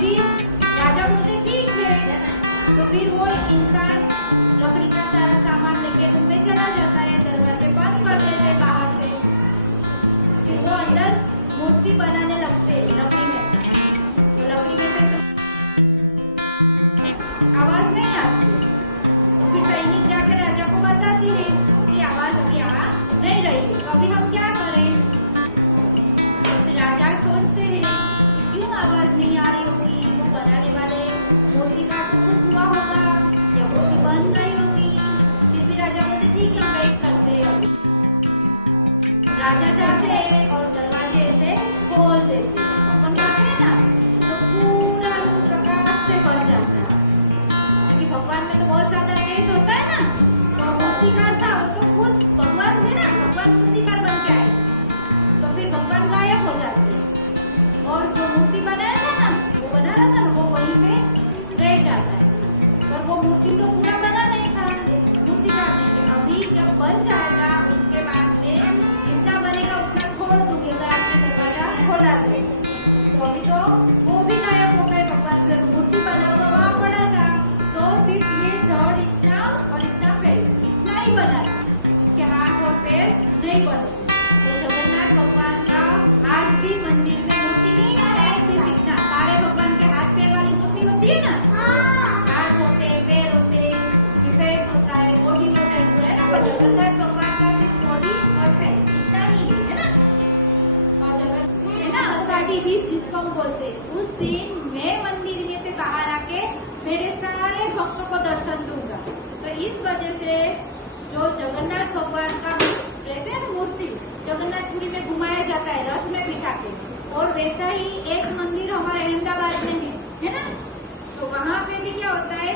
फिर राजा बोलते ठीक है, तो फिर वो इंसान लकड़ी का सारा सामान लेके रूम में चला जाता है, दरवाजे बंद कर देते हैं बाहर से। फिर वो अंदर मूर्ति बनाने लगते हैं लकड़ी में से, तो लकड़ी में से आवाज नहीं आती है। तो फिर सैनिक जाकर राजा को बताती है कि आवाज अभी आ नहीं रही है, तो अभी हम क्या करें। तो फिर राजा सोचते हैं क्यों आवाज नहीं आ रही होगी, वो बनाने वाले मूर्तिकार को कुछ हुआ होगा या मूर्ति बन गई होगी। फिर भी राजा बोलते ठीक है वेट करते हैं। राजा जाते हैं और दरवाजे ऐसे खोल देते हैं, अपन कहते हैं ना, तो पूरा प्रकाश से भर जाता है, क्योंकि भगवान में तो बहुत ज्यादा तेज होता है ना। तो मूर्तिकार था, वो तो खुद भगवान थे ना, भगवान मूर्तिकार बन के आए, तो फिर भगवान गायब हो जाते हैं और जो मूर्ति बनाया था ना, वो बना रहा था ना, वो वहीं पे रह जाता है। पर वो मूर्ति तो पूरा बना नहीं था मूर्तिकार ने, कि अभी जब बन जाएगा उसके बाद में जितना बनेगा उतना छोड़ दूंगी अगर आपने दरवाजा खोला तो अभी तो वो भी गायब हो गए। भगवान जब मूर्ति बना हुआ वहाँ पड़ा था, तो सिर्फ ये धड़ इतना और इतना पैर इतना ही बना था, उसके हाथ और पैर नहीं बने। तो जगन्नाथ भगवान का आज भी मंदिर में मूर्ति नहीं आ रहा है, सिर्फ इतना। सारे भगवान के हाथ पैर वाली मूर्ति होती है ना, हाथ होते पैर होते फेस होता है, बॉडी होता है पूरा, है ना। पर जगन्नाथ भगवान का सिर्फ बॉडी और फेस इतना ही है ना। और जगन्नाथ है ना आषाढ़ी बीज जिसको हम बोलते हैं, उस दिन मैं मंदिर में से बाहर आके मेरे सारे भक्तों को दर्शन दूंगा। तो इस वजह से जो जगन्नाथ भगवान का रहते हैं मूर्ति जगन्नाथपुरी में घुमाया जाता है रथ में बिठा के, और वैसा ही एक मंदिर हमारे अहमदाबाद में है ना। तो वहाँ पे भी क्या होता है,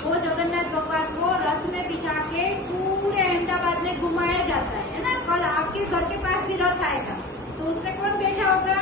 वो जगन्नाथ भगवान को रथ में बिठा के पूरे अहमदाबाद में घुमाया जाता है ना। कल आपके घर के पास भी रथ आएगा, तो उसमें कौन बैठा होगा,